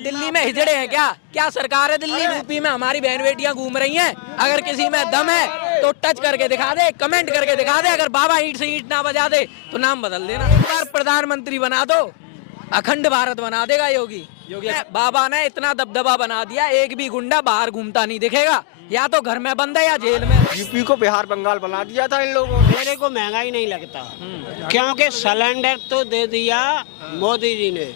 दिल्ली में हिजड़े हैं क्या? क्या सरकार है दिल्ली में? यूपी में हमारी बहन बेटियां घूम रही हैं। अगर किसी में दम है तो टच करके दिखा दे, कमेंट करके दिखा दे। अगर बाबा ईंट से ईंट ना बजा दे तो नाम बदल देना। एक बार प्रधानमंत्री बना दो, अखंड भारत बना देगा योगी। बाबा ने इतना दबदबा बना दिया, एक भी गुंडा बाहर घूमता नहीं दिखेगा। या तो घर में बंद है या जेल में। यूपी को बिहार बंगाल बना दिया था इन लोगों ने। मेरे को महंगाई नहीं लगता, क्योंकि सिलेंडर तो दे दिया मोदी जी ने,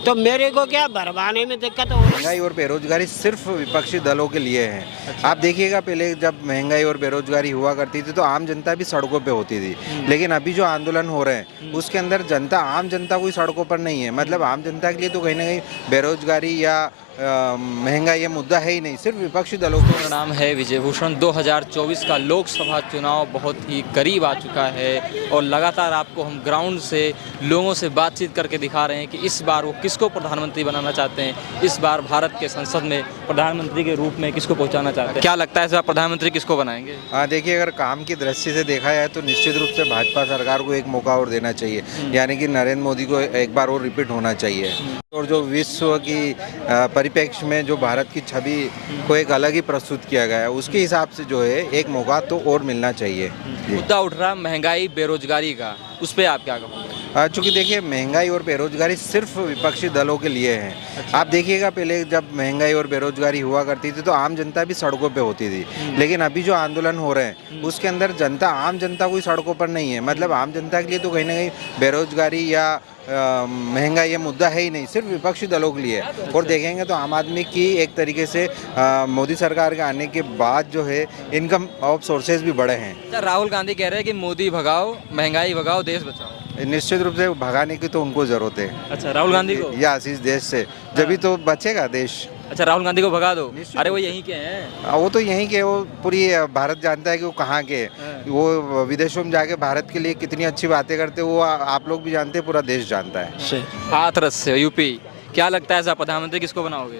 तो मेरे को क्या भरवाने में दिक्कत हो रही है। महंगाई और बेरोजगारी सिर्फ विपक्षी दलों के लिए है। आप देखिएगा, पहले जब महंगाई और बेरोजगारी हुआ करती थी तो आम जनता भी सड़कों पे होती थी, लेकिन अभी जो आंदोलन हो रहे हैं उसके अंदर जनता, आम जनता कोई सड़कों पर नहीं है। मतलब आम जनता के लिए तो कहीं ना कहीं बेरोजगारी या महंगाई ये मुद्दा है ही नहीं, सिर्फ विपक्षी दलों मेरा नाम है विजय भूषण। 2024 का लोकसभा चुनाव बहुत ही करीब आ चुका है और लगातार आपको हम ग्राउंड से लोगों से बातचीत करके दिखा रहे हैं कि इस बार वो किसको प्रधानमंत्री बनाना चाहते हैं, इस बार भारत के संसद में प्रधानमंत्री के रूप में किसको पहुंचाना चाहते हैं। क्या लगता है इस बार प्रधानमंत्री किसको बनाएंगे? हाँ, देखिए, अगर काम की दृष्टि से देखा जाए तो निश्चित रूप से भाजपा सरकार को एक मौका और देना चाहिए, यानी कि नरेंद्र मोदी को एक बार और रिपीट होना चाहिए। और जो विश्व की परिप्रेक्ष्य में जो भारत की छवि को एक अलग ही प्रस्तुत किया गया है, उसके हिसाब से जो है एक मौका तो और मिलना चाहिए। मुद्दा उठ रहा महंगाई बेरोजगारी का, उस पर आप क्या कहोगे? चूँकि देखिए, महंगाई और बेरोजगारी सिर्फ विपक्षी दलों के लिए है। आप देखिएगा, पहले जब महंगाई और बेरोजगारी हुआ करती थी तो आम जनता भी सड़कों पे होती थी, लेकिन अभी जो आंदोलन हो रहे हैं उसके अंदर जनता, आम जनता कोई सड़कों पर नहीं है। मतलब आम जनता के लिए तो कहीं ना कहीं बेरोजगारी या महंगाई ये मुद्दा है ही नहीं, सिर्फ विपक्षी दलों के लिए। और देखेंगे तो आम आदमी की एक तरीके से मोदी सरकार के आने के बाद जो है इनकम ऑफ सोर्सेज भी बढ़े हैं। राहुल गांधी कह रहे हैं कि मोदी भगाओ, महंगाई भगाओ, देश बचाओ। निश्चित रूप से भगाने की तो उनको जरूरत है। अच्छा, राहुल गांधी को या इस देश से जब तो बचेगा देश। अच्छा, राहुल गांधी को भगा दो। अरे वो यहीं के हैं। वो तो यहीं के, वो पूरी भारत जानता है कि वो कहाँ के। वो विदेशों में जाके भारत के लिए कितनी अच्छी बातें करते, वो आप लोग भी जानते हैं, पूरा देश जानता है। हाथरस से यूपी, क्या लगता है प्रधानमंत्री किसको बनाओगे?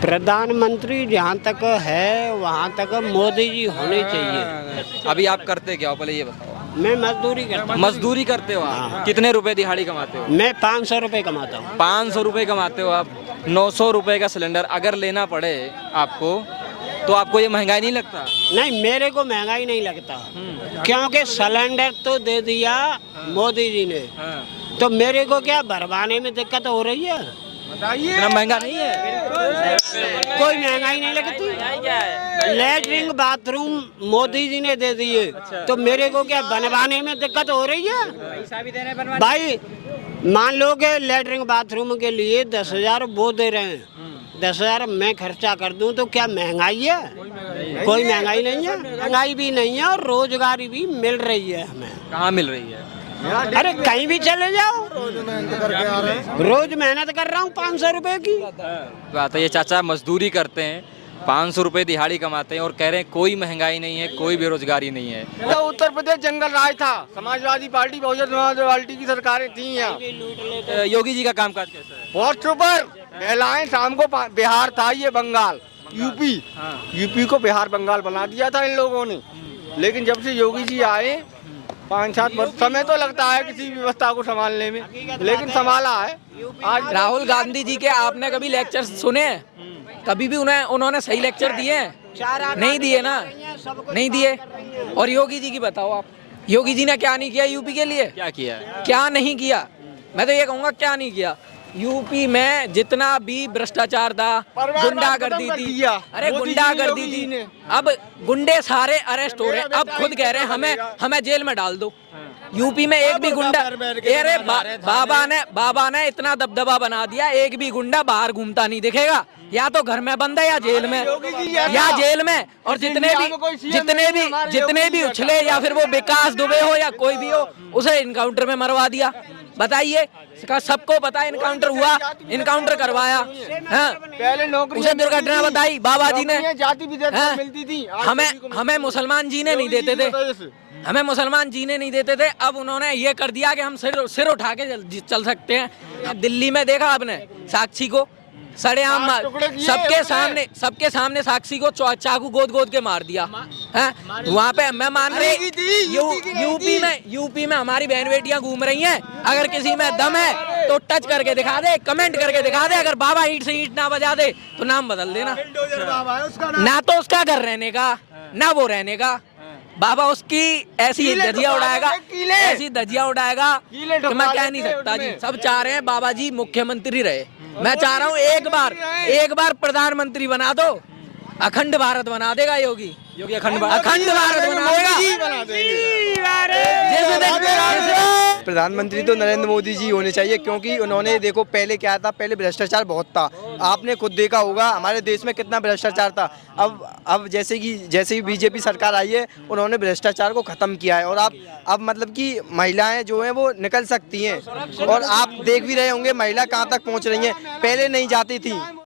प्रधानमंत्री जहाँ तक है वहाँ तक मोदी जी होने चाहिए। अभी आप करते क्या हो, पहले ये बताओ। मैं मजदूरी करता हूँ। मजदूरी करते हो आप? कितने रुपए दिहाड़ी कमाते हो? मैं 500 रुपये कमाता हूँ। 500 रुपये कमाते हो आप। 900 रुपये का सिलेंडर अगर लेना पड़े आपको तो आपको ये महंगाई नहीं लगता? नहीं, मेरे को महंगाई नहीं लगता, क्योंकि सिलेंडर तो दे दिया मोदी जी ने, तो मेरे को क्या भरवाने में दिक्कत हो रही है। इतना महंगा नहीं है, कोई महंगाई नहीं लगती। लैट्रिन बाथरूम मोदी जी ने दे दिए, तो मेरे को क्या बनवाने में दिक्कत हो रही है। भाई मान लो कि लैट्रिन बाथरूम के लिए 10,000 वो दे रहे हैं, 10,000 मैं खर्चा कर दूं तो क्या महंगाई है? कोई महंगाई नहीं है। महंगाई भी नहीं है और रोजगारी भी मिल रही है हमें। कहाँ मिल रही है? अरे कहीं भी चले जाओ, रोज मेहनत कर रहा हूँ 500 रुपए की बात है। ये चाचा मजदूरी करते हैं, 500 रुपये दिहाड़ी कमाते हैं और कह रहे हैं कोई महंगाई नहीं है, कोई बेरोजगारी नहीं है। तो उत्तर प्रदेश जंगल राज था, समाजवादी पार्टी, बहुजन समाज पार्टी की सरकारें थी यहाँ। योगी जी का कामकाज कैसा है? बहुत सुपर। महिलाएं शाम को बिहार था, ये बंगाल, यूपी। यूपी को बिहार बंगाल बना दिया था इन लोगों ने, लेकिन जब से योगी जी आए 5-7 वर्ष समय तो लगता है किसी व्यवस्था को संभालने में, लेकिन संभाला है। आज राहुल गांधी जी के आपने कभी लेक्चर सुने? कभी भी उन्होंने सही लेक्चर दिए? नहीं दिए ना, नहीं दिए। और योगी जी की बताओ आप, योगी जी ने क्या नहीं किया यूपी के लिए? क्या किया? क्या नहीं किया? मैं तो ये कहूँगा क्या नहीं किया। यूपी में जितना भी भ्रष्टाचार था, गुंडागर्दी थी, अरे गुंडागर्दी थी, अब गुंडे सारे अरेस्ट हो रहे हैं। अब खुद कह रहे हैं हमें जेल में डाल दो। यूपी में एक भी गुंडा, अरे बाबा ने इतना दबदबा बना दिया, एक भी गुंडा बाहर घूमता नहीं दिखेगा। या तो घर में बंद है या जेल में, या जेल में। और जितने भी उछले, या फिर वो विकास दुबे हो या कोई भी हो, उसे इनकाउंटर में मरवा दिया। बताइए, सबको पता है इनकाउंटर हुआ, इनकाउंटर करवाया। पहले नौकरी, उसे दुर्घटना बताई बाबा जी ने। जाति मिलती थी, हमें मुसलमान जीने नहीं देते थे, हमें मुसलमान जीने नहीं देते थे। अब उन्होंने ये कर दिया कि हम सिर उठा के चल सकते हैं। दिल्ली में देखा आपने साक्षी को सरेआम सबके सामने साक्षी को चाकू गोद के मार दिया है। वहाँ पे मैं मान रही यूपी में हमारी बहन बेटियां घूम रही हैं। अगर किसी में दम है तो टच करके दिखा दे, कमेंट करके दिखा दे। अगर बाबा ईंट से ईंट ना बजा दे तो नाम बदल देना। ना तो उसका घर रहने का, ना वो रहने का। बाबा उसकी ऐसी धजिया उड़ाएगा, ऐसी धजिया उड़ाएगा कि मैं कह नहीं सकता जी। सब चाह रहे हैं बाबा जी मुख्यमंत्री रहे। मैं चाह रहा हूँ एक बार प्रधानमंत्री बना दो, अखंड भारत बना देगा योगी। अखंड भारत बना देगा। प्रधानमंत्री तो नरेंद्र मोदी जी होने चाहिए, क्योंकि उन्होंने देखो पहले क्या था, पहले भ्रष्टाचार बहुत था। आपने खुद देखा होगा हमारे देश में कितना भ्रष्टाचार था। अब जैसे ही बीजेपी सरकार आई है, उन्होंने भ्रष्टाचार को खत्म किया है। और अब मतलब कि महिलाएं जो हैं वो निकल सकती हैं। और आप देख भी रहे होंगे महिला कहाँ तक पहुँच रही हैं, पहले नहीं जाती थी।